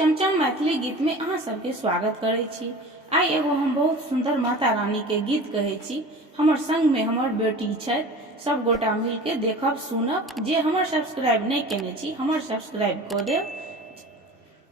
चमचम मैथिली गीत में अहाँ सबके स्वागत करे छी। आई एगो हम बहुत सुंदर माता रानी के गीत कहे छी। हमर संग में हमर बेटी छै, सब गोटा मिल के देखब सुनब। जे हमर सब्सक्राइब नहीं केने छी हमर सब्सक्राइब कर देव।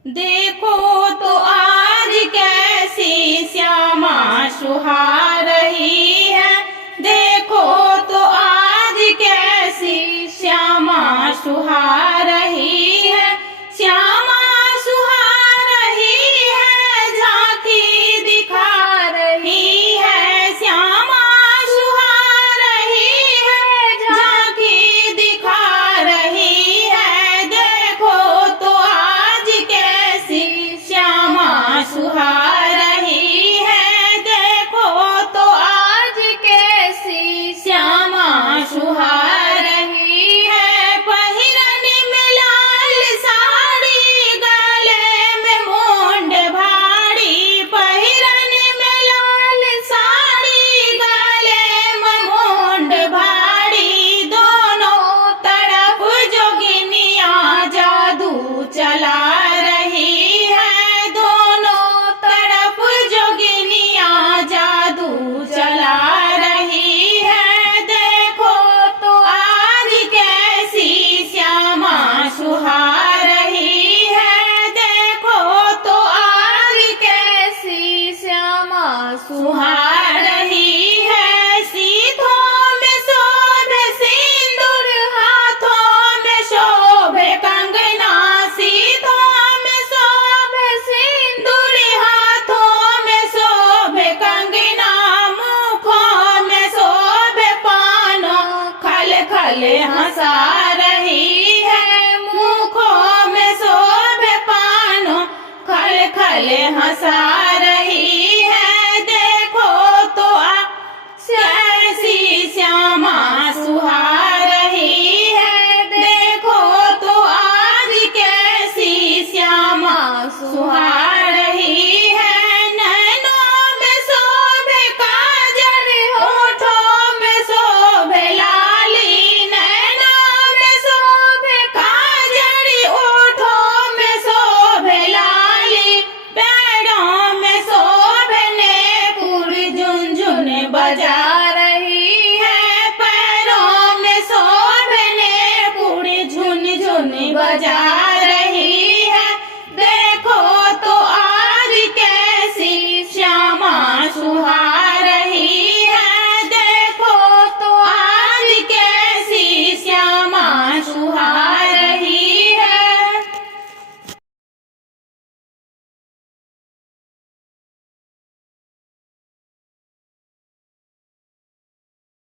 देखो तो आज कैसी श्यामा सुहा रही है, देखो तो आज कैसी श्यामा सुहा रही है, श्यामा सुहा रही है, झांकी दिखा रही है, श्यामा सुहा रही है, झांकी दिखा रही है। देखो तो आज कैसी श्यामा सुहा रही है, देखो तो आज कैसी श्यामा सुहा रही है। पहिरन में लाल साड़ी, गले में मुंड भारी, पहिरन में लाल साड़ी, गले में मुंड भारी, दोनों तरफ जोगिनिया जादू चला रही है, दोनों तरफ जोगिनिया जादू चला रही है। देखो तो आज कैसी श्यामा सुहा रही है, देखो तो आज कैसी श्यामा सुहा रही है। सीधों में शोभे सिंदूर, हाथों में शोभे कंगना, सीधों में शोभे सिंदूर, हाथों में शोभे कंगना, मुखों में शोभे पानो, खल खल हंसा रही है, मुखों में शोभे पानो, खल खल हंसा